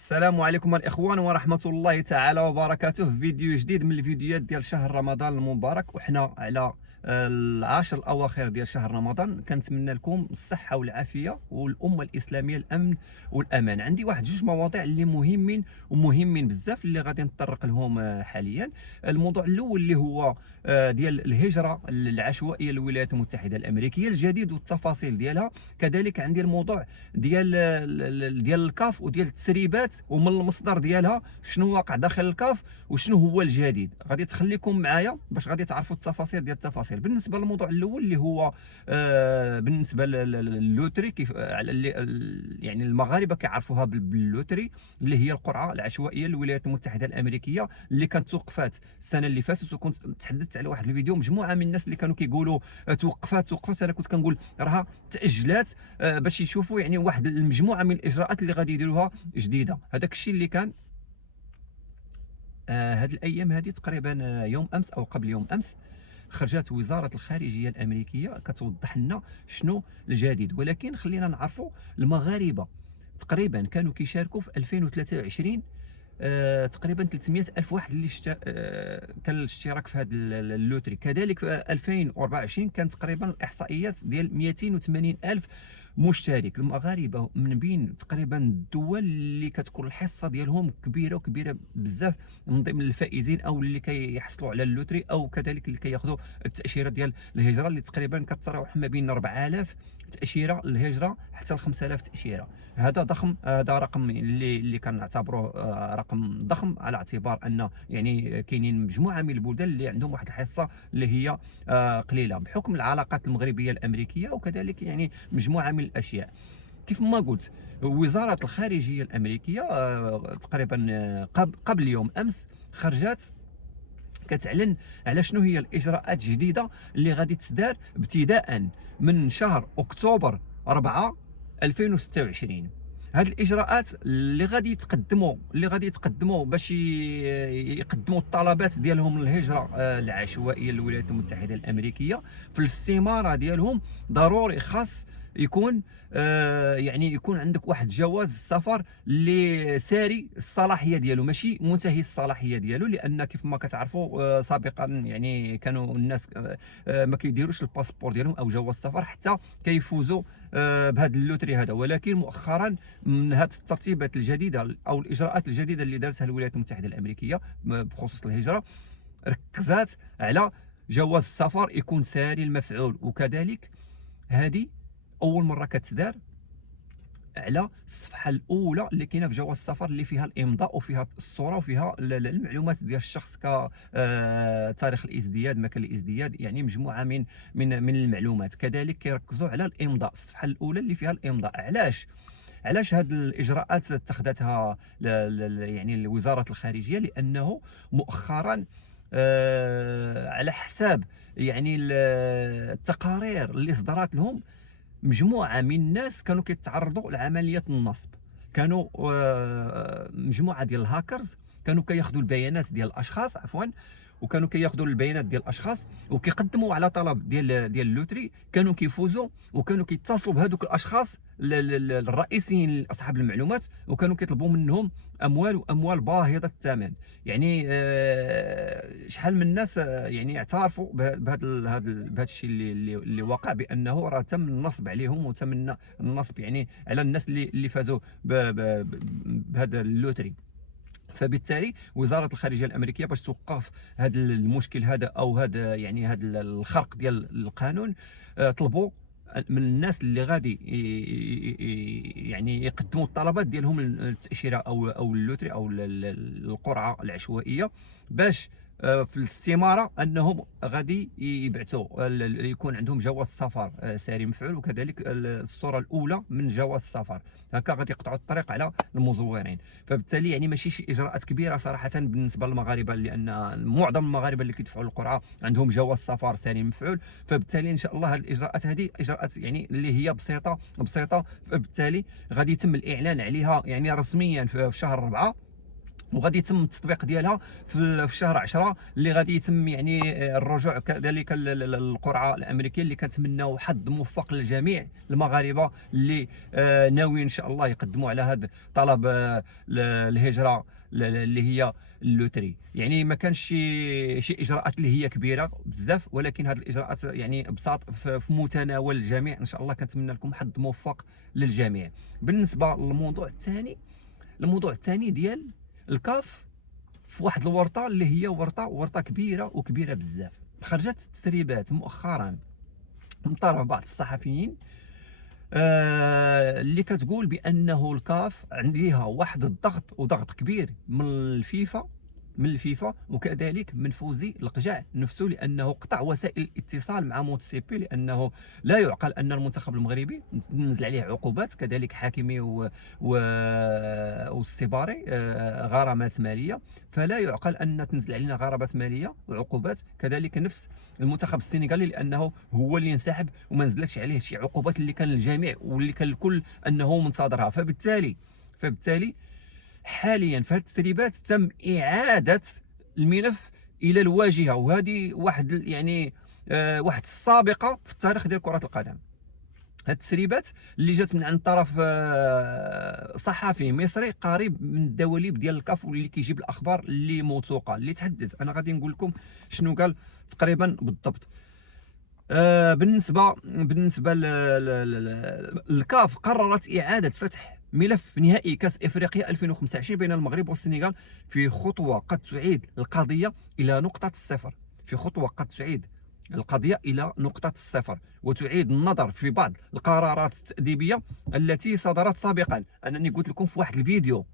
السلام عليكم الاخوان ورحمه الله تعالى وبركاته. فيديو جديد من الفيديوهات ديال شهر رمضان المبارك، وحنا على العاشر الاواخر ديال شهر رمضان. كنتمنى لكم الصحه والعافيه والامه الاسلاميه الامن والامان. عندي واحد جوج مواضيع اللي مهمين بزاف اللي غادي نتطرق لهم حاليا. الموضوع الاول اللي هو ديال الهجره العشوائيه للولايات المتحده الامريكيه الجديد والتفاصيل ديالها. كذلك عندي الموضوع ديال الكاف وديال التسريبات ومن المصدر ديالها شنو واقع داخل الكاف وشنو هو الجديد. غادي تخليكم معايا باش غادي تعرفوا التفاصيل ديال التفاصيل. بالنسبه للموضوع الاول اللي هو بالنسبه للوتري، كيف يعني المغاربه كيعرفوها باللوتري، اللي هي القرعه العشوائيه للولايات المتحده الامريكيه اللي كانت توقفات السنه اللي فاتت. وكنت تحدثت على واحد الفيديو، مجموعه من الناس اللي كانوا كيقولوا توقفات، انا كنت كنقول راها تاجلات باش يشوفوا يعني واحد المجموعه من الاجراءات اللي غادي يديروها جديده. هذاك الشيء اللي كان هذه الايام هذه تقريبا يوم امس او قبل يوم امس خرجت وزاره الخارجيه الامريكيه كتوضح لنا شنو الجديد. ولكن خلينا نعرفوا المغاربه تقريبا كانوا كيشاركوا في 2023 تقريبا 300 ألف واحد اللي كان الاشتراك في هذا اللوتري. كذلك في 2024 كان تقريبا الإحصائيات ديال 280 ألف مشترك. المغاربة من بين تقريبا الدول اللي كتكون الحصة ديالهم كبيرة بزاف من ضمن الفائزين أو اللي كيحصلوا على اللوتري، أو كذلك اللي كياخذوا التأشيرة ديال الهجرة اللي تقريبا كتراوح ما بين 4000 تأشيرة الهجرة حتى ل 5000 تأشيرة. هذا ضخم، هذا رقم اللي كنعتبروه رقم ضخم، على اعتبار ان يعني كاينين مجموعه من البلدان اللي عندهم واحد الحصه اللي هي قليله بحكم العلاقات المغربيه الامريكيه وكذلك يعني مجموعه من الاشياء. كيف ما قلت، وزاره الخارجيه الامريكيه تقريبا قبل يوم امس خرجت كتعلن على شنو هي الاجراءات الجديده اللي غادي تصدر ابتداء من شهر اكتوبر 4 2026. هاد الاجراءات اللي غادي يتقدموا باش يقدموا الطلبات ديالهم للهجره العشوائيه للولايات المتحده الامريكيه. في الاستماره ديالهم ضروري خاص يكون يعني يكون عندك واحد جواز السفر اللي ساري الصلاحيه ديالو، ماشي منتهي الصلاحيه ديالو، لان كيف ما كتعرفوا سابقا يعني كانوا الناس ما كيديروش الباسبور ديالهم او جواز السفر حتى كيفوزوا بهذا اللوتري هذا. ولكن مؤخرا من هذه الترتيبات الجديده او الاجراءات الجديده اللي دارتها الولايات المتحده الامريكيه بخصوص الهجره ركزات على جواز السفر يكون ساري المفعول. وكذلك هذه اول مره كتدار على الصفحه الاولى اللي كاينه في جواز السفر، اللي فيها الامضاء وفيها الصوره وفيها المعلومات ديال الشخص ك تاريخ الازدياد، مكان الازدياد، يعني مجموعه من المعلومات. كذلك كيركزوا على الامضاء، الصفحه الاولى اللي فيها الامضاء. علاش هذه الاجراءات اتخذتها يعني وزاره الخارجيه؟ لانه مؤخرا على حساب يعني التقارير اللي صدرت لهم، مجموعه من الناس كانوا كيتعرضوا لعمليه النصب. كانوا مجموعه ديال الهاكرز كانوا كياخذوا البيانات ديال الاشخاص، عفوا، وكانوا كياخذوا البيانات ديال الاشخاص وكيقدموا على طلب ديال اللوتري. كانوا كيفوزوا وكانوا كيتصلوا بهذوك الاشخاص الرئيسيين اصحاب المعلومات، وكانوا كيطلبوا منهم اموال باهظه الثمن. يعني شحال من الناس يعني اعترفوا بهذا الشيء اللي وقع، بانه راه تم النصب عليهم وتم النصب يعني على الناس اللي فازوا بهذا اللوتري. فبالتالي وزاره الخارجيه الامريكيه باش توقف هذا المشكل هذا او هذا يعني هذا الخرق ديال القانون، طلبوا من الناس اللي غادي يعني يقدموا الطلبات ديالهم التاشيره او اللوتري او القرعه العشوائيه، باش في الاستماره انهم غادي يبعثوا يكون عندهم جواز سفر ساري مفعول، وكذلك الصوره الاولى من جواز السفر. هكا غادي يقطعوا الطريق على المزورين. فبالتالي يعني ماشي شي اجراءات كبيره صراحه بالنسبه للمغاربه، لان معظم المغاربه اللي كيدفعوا القرعه عندهم جواز سفر ساري مفعول. فبالتالي ان شاء الله هذه الاجراءات هذه اجراءات يعني اللي هي بسيطه. فبالتالي غادي يتم الاعلان عليها يعني رسميا في شهر 4 وغادي يتم التطبيق ديالها في شهر 10 اللي غادي يتم يعني الرجوع كذلك للقرعه الامريكيه اللي كنتمناو حظ موفق للجميع المغاربه اللي ناويين ان شاء الله يقدموا على هذا طلب الهجره اللي هي اللوتري. يعني ما كانش شي اجراءات اللي هي كبيره بزاف، ولكن هذه الاجراءات يعني بساط في متناول الجميع. ان شاء الله كنتمنى لكم حظ موفق للجميع. بالنسبه للموضوع الثاني ديال الكاف، في واحد الورطه اللي هي ورطه كبيره وكبيره بزاف. خرجت تسريبات مؤخرا من طرف بعض الصحفيين اللي كتقول بانه الكاف عندها واحد الضغط وضغط كبير من الفيفا وكذلك من فوزي القجع نفسه، لانه قطع وسائل الاتصال مع موتسي بي، لانه لا يعقل ان المنتخب المغربي نزل عليه عقوبات، كذلك حاكمي والسيباري غرامات ماليه. فلا يعقل ان تنزل علينا غرامات ماليه وعقوبات، كذلك نفس المنتخب السنغالي، لانه هو اللي انسحب وما نزلتش عليه شي عقوبات اللي كان الجميع واللي كان الكل انه منتظرها. فبالتالي حاليا في هذه التسريبات تم اعاده الملف الى الواجهه، وهذه واحد يعني واحد السابقه في التاريخ ديال كره القدم. هذه التسريبات اللي جات من عند طرف صحفي مصري قريب من الدواليب ديال الكاف، واللي كيجيب الاخبار اللي موثوقه اللي تحدث. انا غادي نقول لكم شنو قال تقريبا بالضبط. بالنسبه للكاف قررت اعاده فتح ملف نهائي كاس افريقيا 2025 بين المغرب والسنغال في خطوه قد تعيد القضيه الى نقطه الصفر، وتعيد النظر في بعض القرارات التأديبيه التي صدرت سابقا. انني قلت لكم في واحد الفيديو،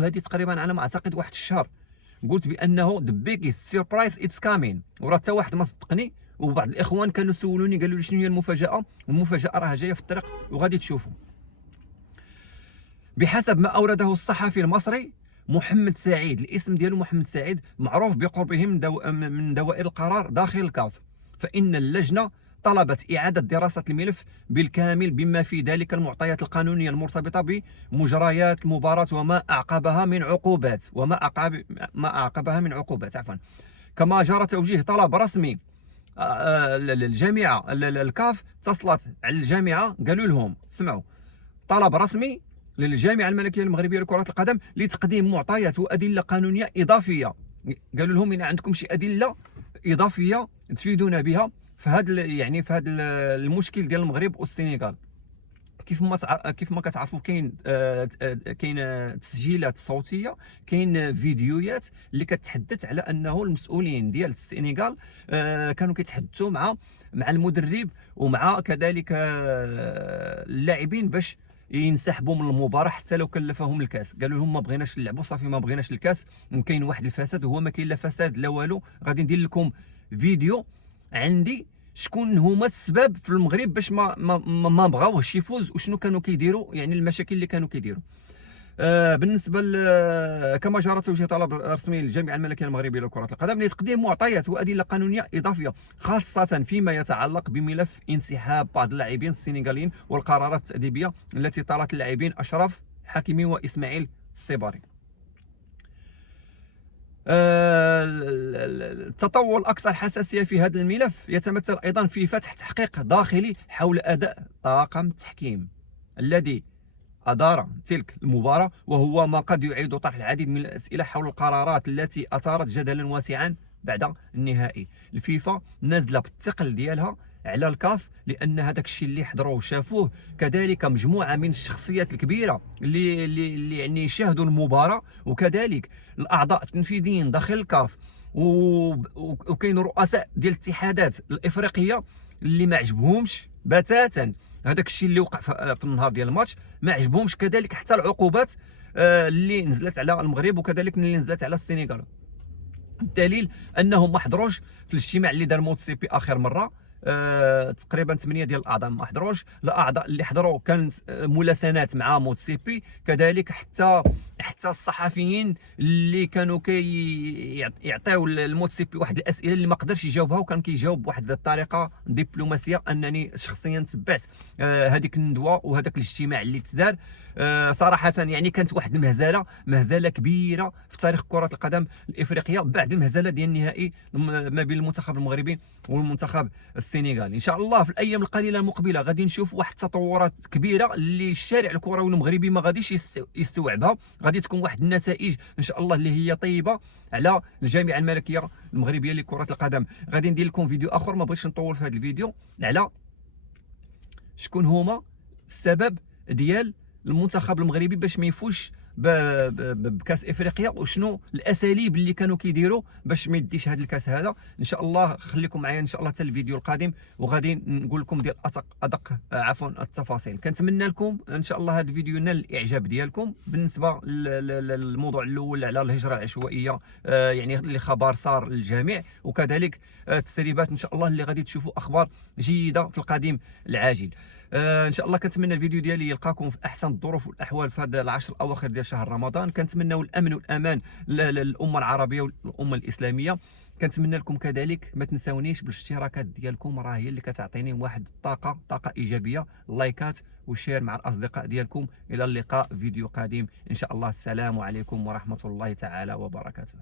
هذه تقريبا على ما اعتقد واحد الشهر، قلت بانه the biggest surprise it's coming، وراه حتى واحد ما صدقني. وبعض الاخوان كانوا سولوني قالوا لي شنو هي المفاجاه، والمفاجاه راها جايه في الطريق وغادي تشوفوا. بحسب ما اورده الصحفي المصري محمد سعيد، الاسم ديالو محمد سعيد، معروف بقربه من دوائر القرار داخل الكاف، فان اللجنه طلبت اعاده دراسه الملف بالكامل بما في ذلك المعطيات القانونيه المرتبطه بمجريات المباراه وما اعقبها من عقوبات كما جرى توجيه طلب رسمي الجامعه الكاف اتصلت على الجامعه، قالوا لهم اسمعوا، طلب رسمي للجامعه الملكيه المغربيه لكره القدم لتقديم معطيات وادله قانونيه اضافيه. قالوا لهم ان عندكم شي ادله اضافيه تفيدونا بها في هذا المشكل ديال المغرب والسنغال. كيف ما كتعرفوا كاين تسجيلات صوتيه، كاين فيديوهات اللي كتحدث على انه المسؤولين ديال السنغال كانوا كيتحدثوا مع المدرب ومع كذلك اللاعبين باش ينسحبوا من المباراه حتى لو كلفهم الكاس. قالوا لهم ما بغيناش نلعبوا صافي، ما بغيناش الكاس، وكاين واحد الفساد. هو ما كاين لا فساد لا والو. غادي ندير لكم فيديو عندي شكون هما السبب في المغرب باش ما بغاوش يفوز، وشنو كانوا كيديروا، يعني المشاكل اللي كانوا كيديروا. بالنسبه كما جرى توجيه طلب رسمي للجامعه الملكيه المغربيه لكره القدم لتقديم معطيات وادله قانونيه اضافيه، خاصه فيما يتعلق بملف انسحاب بعض اللاعبين السنغاليين والقرارات التاديبيه التي طالت اللاعبين اشرف حكيمي واسماعيل السيباري. التطور الاكثر حساسيه في هذا الملف يتمثل ايضا في فتح تحقيق داخلي حول اداء طاقم التحكيم الذي أدار تلك المباراة، وهو ما قد يعيد طرح العديد من الأسئلة حول القرارات التي أثارت جدلا واسعا بعد النهائي. الفيفا نازله بالثقل ديالها على الكاف، لان هذاك الشيء اللي حضروه وشافوه، كذلك مجموعه من الشخصيات الكبيره اللي يعني شاهدوا المباراه، وكذلك الاعضاء التنفيذيين داخل الكاف، وكاين رؤساء ديال الاتحادات الافريقيه اللي ما عجبهمش بتاتا هذاك الشيء اللي وقع في النهار ديال الماتش، ما عجبهمش كذلك حتى العقوبات اللي نزلت على المغرب وكذلك اللي نزلت على السنغال. الدليل انهم ما حضروش في الاجتماع اللي دار موتسيبي اخر مره، تقريبا 8 ديال الاعضاء ما حضروش. الاعضاء اللي حضروا كانت ملاسنات مع موتسيبي، كذلك حتى حتى الصحفيين اللي كانوا يعطيو الموتسيبي واحد الاسئله اللي ما قدرش يجاوبها، وكان كيجاوب بواحد الطريقه دبلوماسيه. انني شخصيا تبعت هذيك الندوه وهذاك الاجتماع اللي تدار. صراحه يعني كانت واحد مهزله كبيره في تاريخ كره القدم الافريقيه، بعد المهزله ديال النهائي ما بين المنتخب المغربي والمنتخب السنغالي. ان شاء الله في الايام القليله المقبله غادي نشوف واحد التطورات كبيره اللي الشارع الكروي المغربي ما غاديش يستوعبها. غادي تكون واحد النتائج ان شاء الله اللي هي طيبه على الجامعه الملكيه المغربيه لكره القدم. غادي ندير لكم فيديو اخر، ما بغيتش نطول في هذا الفيديو، على شكون هما السبب ديال المنتخب المغربي باش ما يفوش بكاس افريقيا، وشنو الاساليب اللي كانوا كيديروا باش ما يديش هذا الكاس هذا. ان شاء الله خليكم معايا ان شاء الله حتى الفيديو القادم، وغادي نقول لكم ديال ادق التفاصيل. كنتمنى لكم ان شاء الله هذا الفيديو ينال الاعجاب ديالكم. بالنسبه للموضوع الاول على الهجره العشوائيه، يعني اللي خبر صار للجميع، وكذلك التسريبات ان شاء الله اللي غادي تشوفوا اخبار جيده في القادم العاجل. ان شاء الله كنتمنى الفيديو ديالي يلقاكم في احسن الظروف والاحوال في هذا العشر الاواخر ديال شهر رمضان. كنتمناو الامن والامان للامه العربيه والامه الاسلاميه. كنتمنى لكم كذلك ما تنساونيش بالاشتراكات ديالكم، راه هي اللي كتعطيني واحد طاقه ايجابيه. اللايكات والشير مع الاصدقاء ديالكم. الى اللقاء فيديو قادم ان شاء الله. السلام عليكم ورحمه الله تعالى وبركاته.